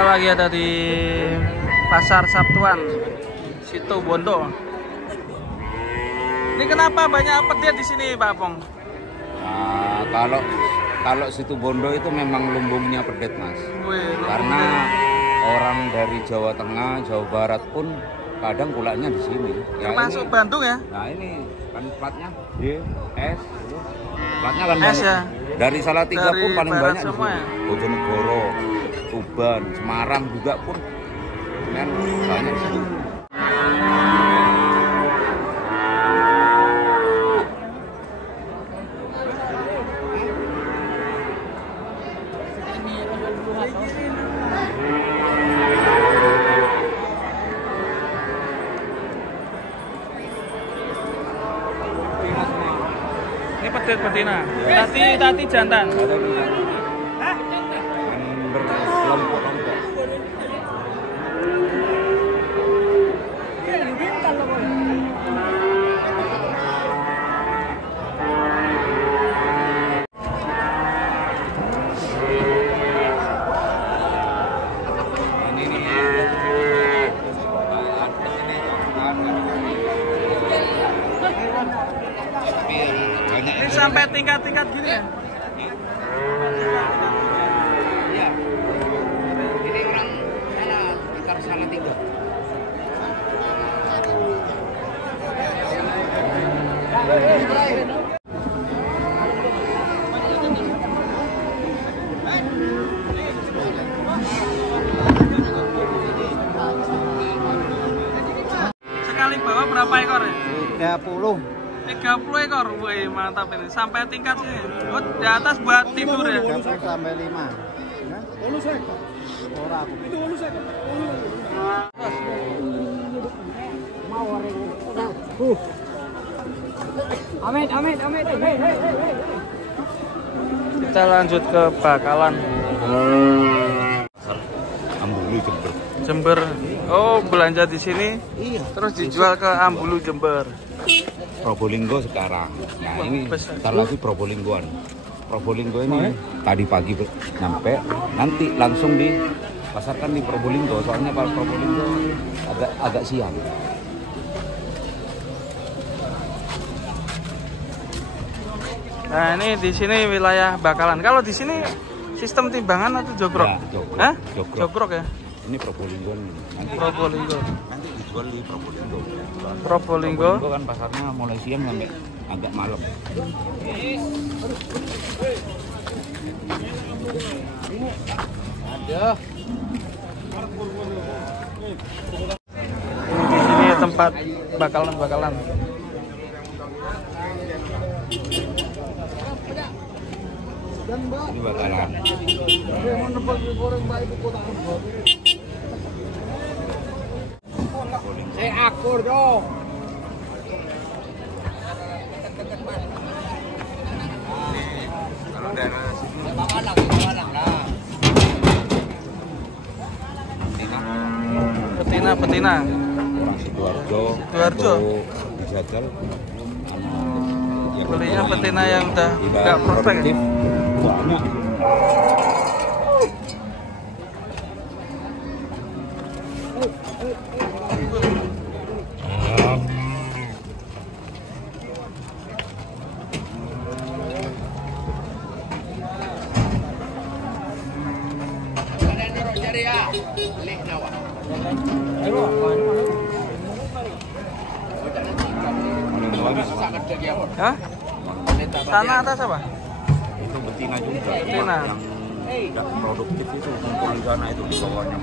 Kita lagi ada di Pasar Sabtuan Situ Bondo. Ini kenapa banyak petir di sini, Pak Pong? Nah, kalau Situ Bondo itu memang lumbungnya pedet, Mas. Karena orang dari Jawa Tengah, Jawa Barat pun kadang pulangnya di sini. Ya, termasuk ini, Bandung ya? Nah ini kan platnya D, S, platnya kan S ya. Dari Salatiga dari pun paling banyak semua ya? Bojonegoro, Tuban, Semarang juga pun kan banyak di sini. Ini petir betina. Tati jantan. Berkelompok-kelompok. Ini sampai tingkat-tingkat gini ya? Iya. Ini orang sana, sekitar Salatiga. Sekali bawa berapa ekor ya? 30. 30 ekor, wih mantap ini. Sampai tingkat sini. Oh, di atas buat tidur ya? 30 sampai 5. Amit. Kita lanjut ke Bakalan. Ambulu Jember. Jember. Oh, belanja di sini. Iya. Terus dijual ke Ambulu Jember. Probolinggo sekarang. Nah ini Besar. ntar lagi Probolinggoan. Probolinggo ini tadi pagi nyampe, nanti langsung dipasarkan di Probolinggo. Soalnya kalau Probolinggo agak siang. Nah, ini di sini wilayah Bakalan. Kalau di sini sistem timbangan atau jogrok? Ya, jogrok. Hah? Jogrok Ya. Ini Probolinggo nih. Probolinggo. Nanti dijual di Probolinggo. Probolinggo Kan pasarnya mulai siang sampai agak malam. Ada. Di sini tempat bakalan. Ini Bakalan. Saya akur dong. Kalau daerah sini Bakalan lah. Betina. orang Sidoarjo. Sidoarjo. Dijajal. Belinya betina yang udah nggak prospek. Banyak. Hah? Sana atas apa? Itu betina juga. Betina. Yang tidak produktif itu kumpul di sana itu di bawahnya.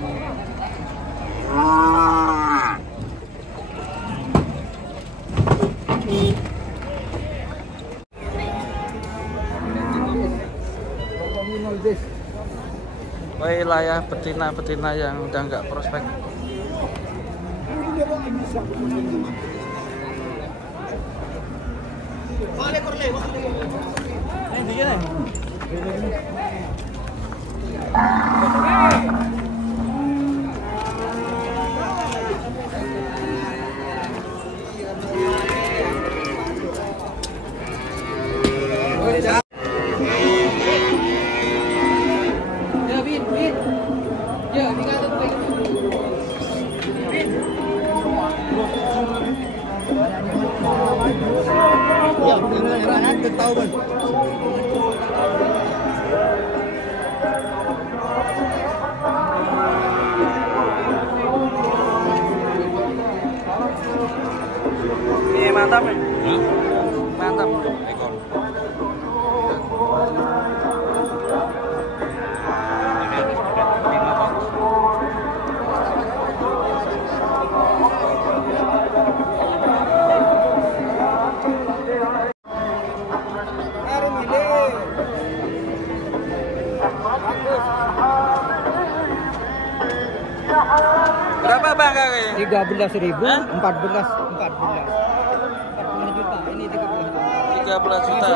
Wilayah betina yang udah nggak prospek. Ini mantap ya? Mantap. Berapa bang kakaknya? 13.000, 14 juta. Ini 13 juta.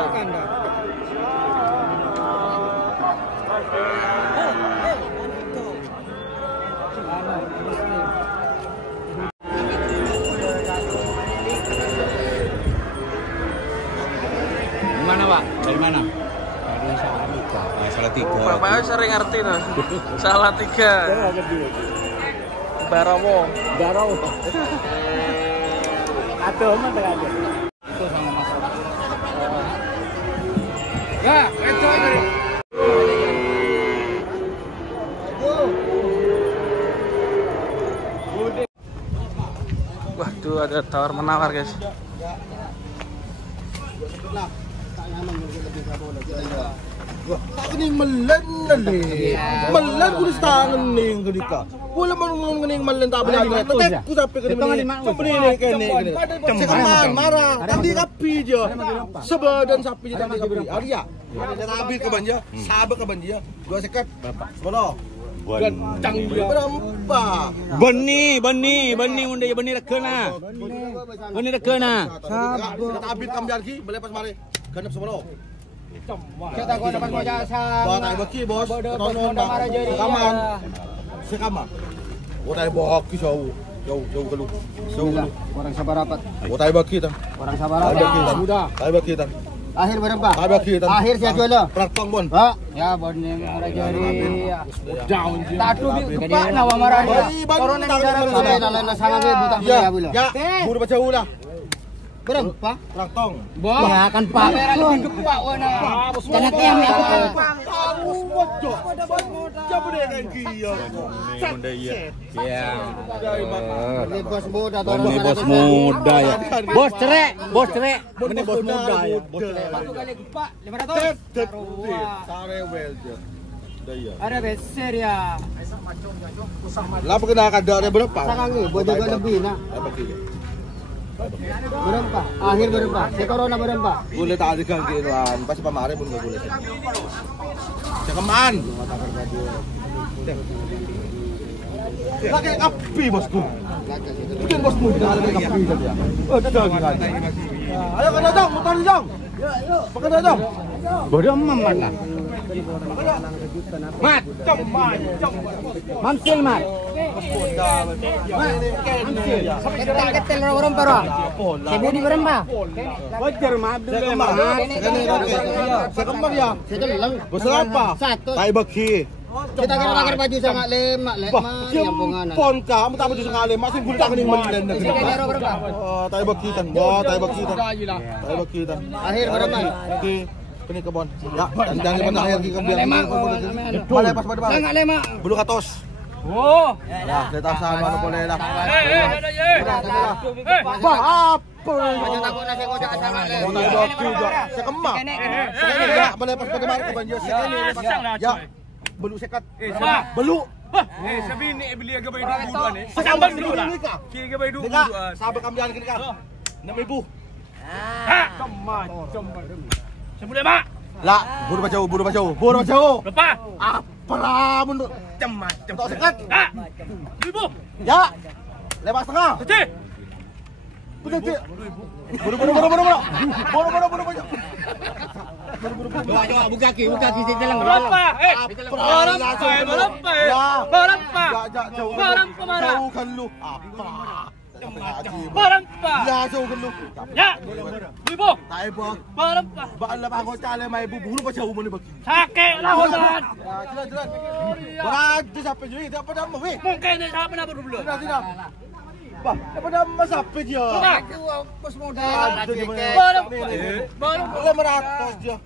Gimana Pak? Dari mana? Dari Salatiga. Salatiga. Bapaknya sering ngerti tuh. Salatiga. Barawo. Atau mana ada? Itu sama Mas. Ya, itu aja. Waduh, ada tawar menawar guys. Ini melen kulis tangan nih ketika. Pula mau ngening melen tak boleh lagi. Tetep ku sampai ke ini. Sampai ini kene. Sekarang marah. Tadi rapi je. Sebadan sapi je tadi rapi. Arya. Rapi ke banja. Sabar ke banja. 2 sekat. Berapa? Gancang dia berapa? Beni rekena. Beni rekena. Sabar. Tabit kambiar ki boleh pas mari. Ganap semua. Kita gua dapat mau jasa. Bawa tai beki bos. Tonton rekaman. Sekaman. Bawa tai beki jauh kalau. Orang sabar rapat. Bawa tai beki tang. Orang sabar rapat. Mudah. Tai beki tang. Akhir berapa? Tai beki tang. Akhir saya jual. Prakong bon. Ha? Ya bon yang rajari. Down. Tatu di kepak nawa marah dia. Corona di dalam lain sangat buta ya pula. Ya. Buru baca ulah. Berapa? Praktong. Bos. Ya kan Pak. Kepak wana. Jangan tiam ya. Harus bocok. Coba deh kan kia. Iya. Bos muda Ini bos muda ya. Bos cerek. Ini bos muda ya. Satu kali kepak 500. Tarewel je. Daya. Ada beser ya. Lah kena kadar berapa? Sekarang buat jaga lebih nak. Berapa? Akhir berapa? Si corona berapa? Boleh tak ada gangguan. Pas pamare pun enggak boleh. Cekeman. Lagi api bosku. Mungkin bosmu tidak ada api tadi ya. Ayo kan Jong, motor Jong. Pakai Jong. Bodoh amat lah. Mat, Mamsil mat. Ketel orang para. Sebu di berapa? Wajar mat. Sekemar ya. Sejelang. Bos apa? Satu. Tai beki. Kita kena pakai baju sangat lemak, nyambungan. Pon kamu tak baju sangat lemak sih gula kening melen. Berapa? Oh, tai beki tan. Tai beki tan. Akhir berapa? Oke. Ini kebon. Ya, jangan lupa akhir kita biar. Boleh pas pada. Sangat lemak. Bulu katos. Oh. Nah, kita sama boleh lah. Bah, apa? Macam takut nasi kocak sangat lemak. Mau tak juga. Sekemak. Ya, boleh pas pada mari ke banjir sekali. Ya. Belu sekat. Belu. Sabi ni beli agak bayi dulu ni. Sambal dulu lah. Kira agak bayi dulu. Sabar kambian kini kan. 6.000. Macam. Sebelum mak. Lah, buru baca. Berapa? Apa lah mundur. Macam. Tak sekat. 2,000. Ya. Lewat setengah. Cik. Buru. Coba buka kaki sejelang. Berapa? Berapa? Jauh kan lu. Apa? Barang pa. Ya, so gelo. Ya. Ibu. Tayo po. Barang pa. Baan na ba ako tala may buburo pa siya umani bagi. Sakit lah hotan. Jalan. Barang di sampai jadi dapat apa weh? Mungkin ni siapa nak berbulu. Sina. Bah, dapat apa sampai dia? Bos modal. Barang. Barang. Le meratus dia.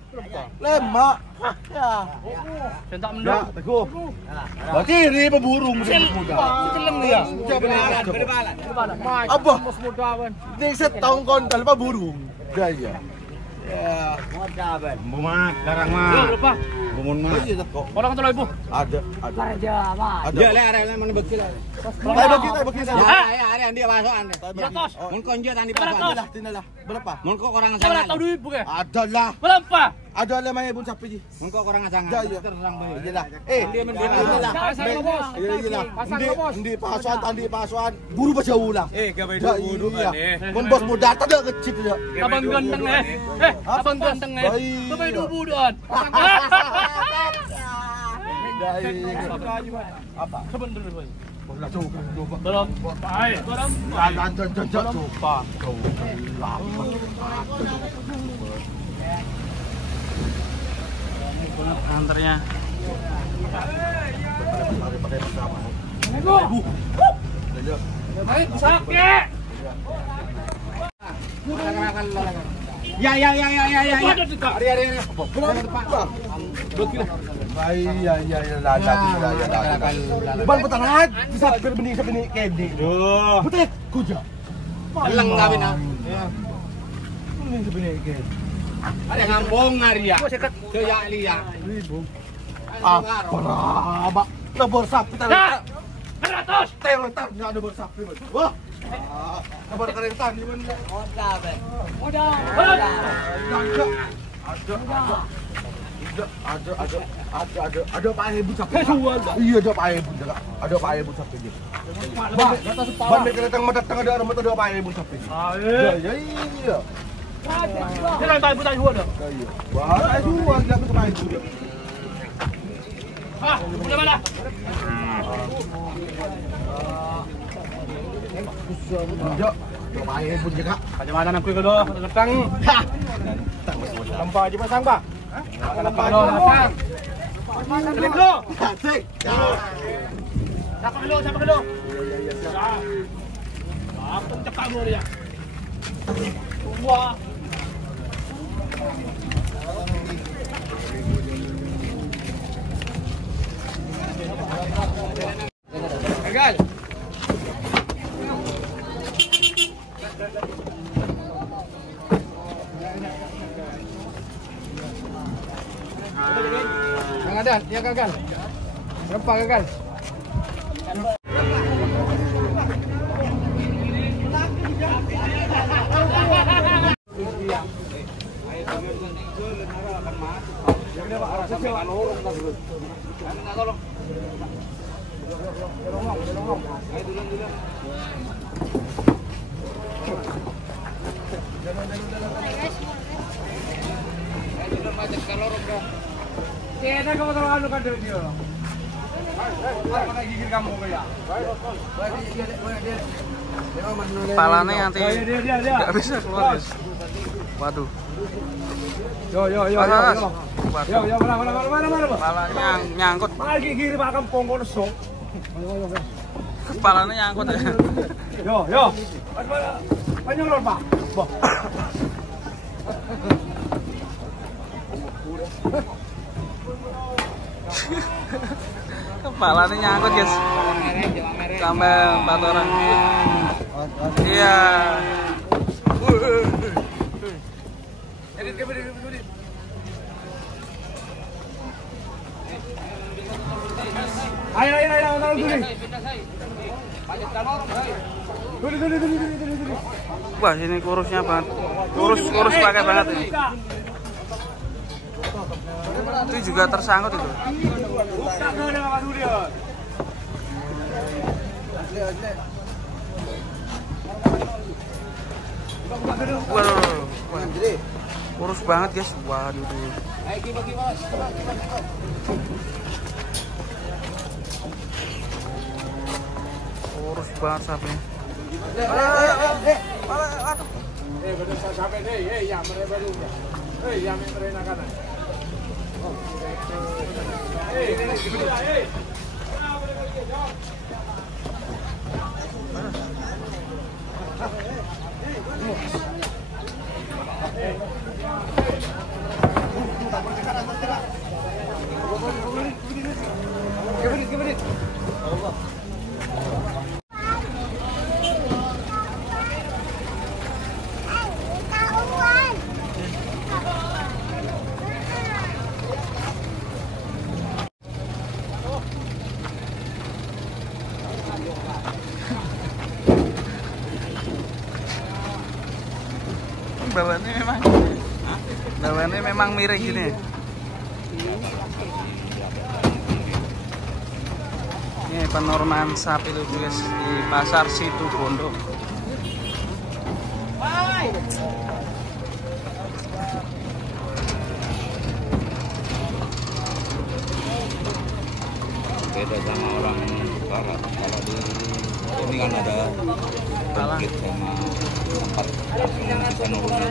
Lemak. Ya. Sentak Ya, mendung. teguh. Berarti ini pemburu musim muda. Celeng dia. Apa? Bos muda kan. Ini setahun kontal pemburu. Gaya. Ya. Bumat, garang mah. Yo, lupa. Bumun mah. Iya kok. Orang tu ibu. Ada. Raja, Pak. Ada. Ya, ada mana bagi lah. Tayo bagi. Ya, ada dia pasukan. Beratus. Mun konjo tadi Beratus. pasukan. Tinalah. Berapa? Mun kok orang Siapa nak asangan. tahu duit bukan? Ada lah. Berapa? Ada lah may bun sapi ji. Mun kok orang asangan. Ya, ya. Terserang bae. Iya lah. Dia mendia. Pasang ke bos. Iya lah. Di pasuan buru pa jauh lah. Gabai Mun bos muda tak ada kecil dia. Abang ganteng abang ganteng Baik. Gabai dubu doan. Apa? Sebentar dulu. Coba. Belum. Baik. Belum. Coba. Antarnya. Sakit. Ya. Ada dekat. Hari. Iya lah. Ban petangan bisa benih kede. Duh. Betul kuja. Eleng kawin ah. Ini sebenarnya kede. Ada ngambong Maria. Ke ya Lia. Apa? Lebor sapi Ya. tak. 100. Terotan enggak ada lebor sapi. Wah. Lebor kerentan di mana? Ada Pak Ibu sapi. Iya ada Pak Ibu juga. Ada Pak Ibu sapi juga. Ban keretang madatang ada remet ada Pak Ibu sapi. Ya iya. Jangan tak buta jual dah. Iya. Wah, itu warga ke Pak Ibu. Ah, boleh mana? Yo, Pak Ibu juga. Macam mana nak kuih kalau datang? Nampak aja pasang pak. Nampak dulu datang. Klik dulu. Asik. Siapa dulu? Apa cepat dulu dia? Wah. Gagal. Yang ada, dia gagal. Berapa gagal? Kena kamu terlalu kan dia. Pakai gigir kamu ya. Kepalanya nanti nggak bisa keluar guys. Waduh. Yo. Mas. Yo, Waduh. mana. Kepalanya nyangkut. Pakai gigir makan pongkol sok. Kepalanya nyangkut ya. Yo. Panjang Pak. Kepalanya nyangkut guys. Tambah 4 orang. Iya. Ayo, Tuli. Wah ini kurusnya banget. Kurus pakai banget ini. Itu juga tersangkut itu. Waduh. Kurus banget guys. Waduh. Kurus banget sapinya. sampai deh, ya mereka baru. Ya mereka kanan. Bawaannya memang miring gini. Ini penormaan sapi itu guys di pasar Situbondo. Beda sama orang barat. Kalau di sini kan ada bukit sama tempat yang bisa nurun.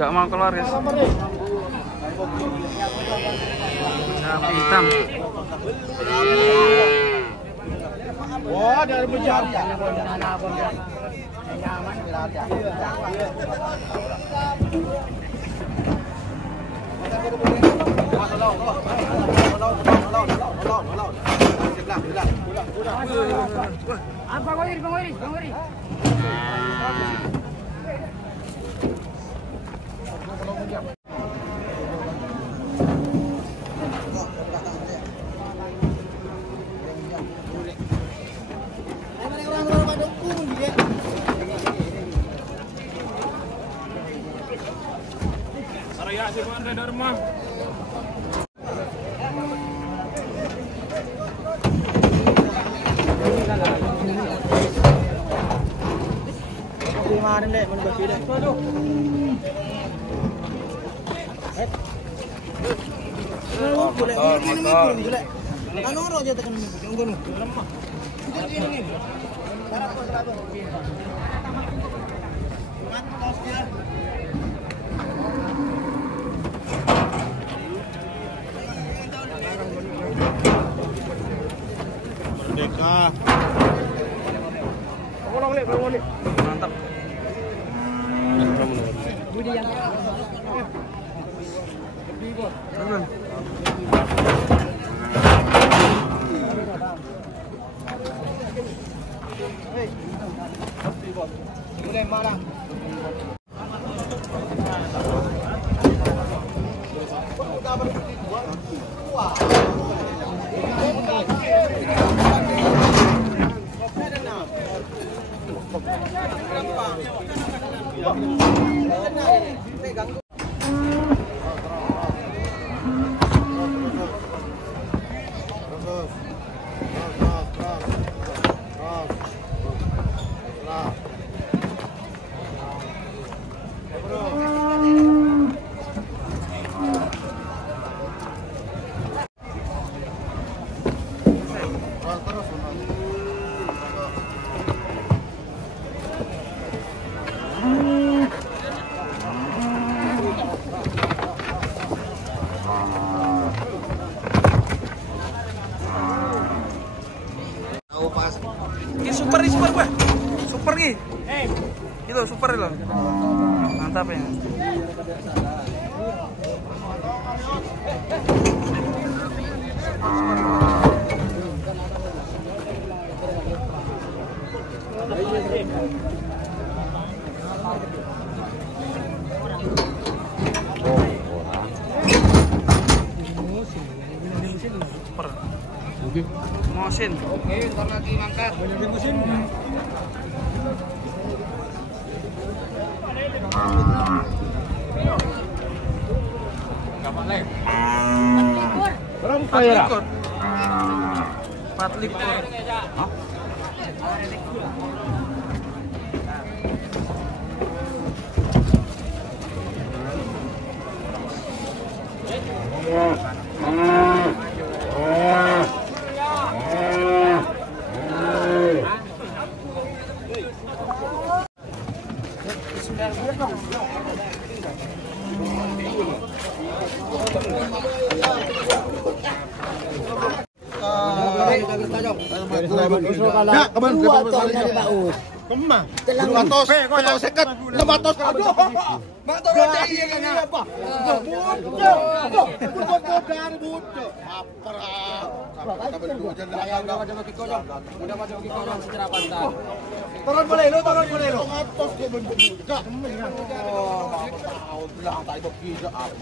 Gak mau keluar guys. Sapi hitam. Wah, dari berjari. Merdeka. Mantap. Ini super gue. Super nih. Itu super loh. Mantap ya. Super. Mosin. Oke, ntar lagi mangkat. Berapa ya? 4 likur. Ya, kapan Kemah. 200, 600 kalau motor ada ini apa? Turun boleh lo. 200 ke bentuk juga. Tahu bilang tak ibu kita apa.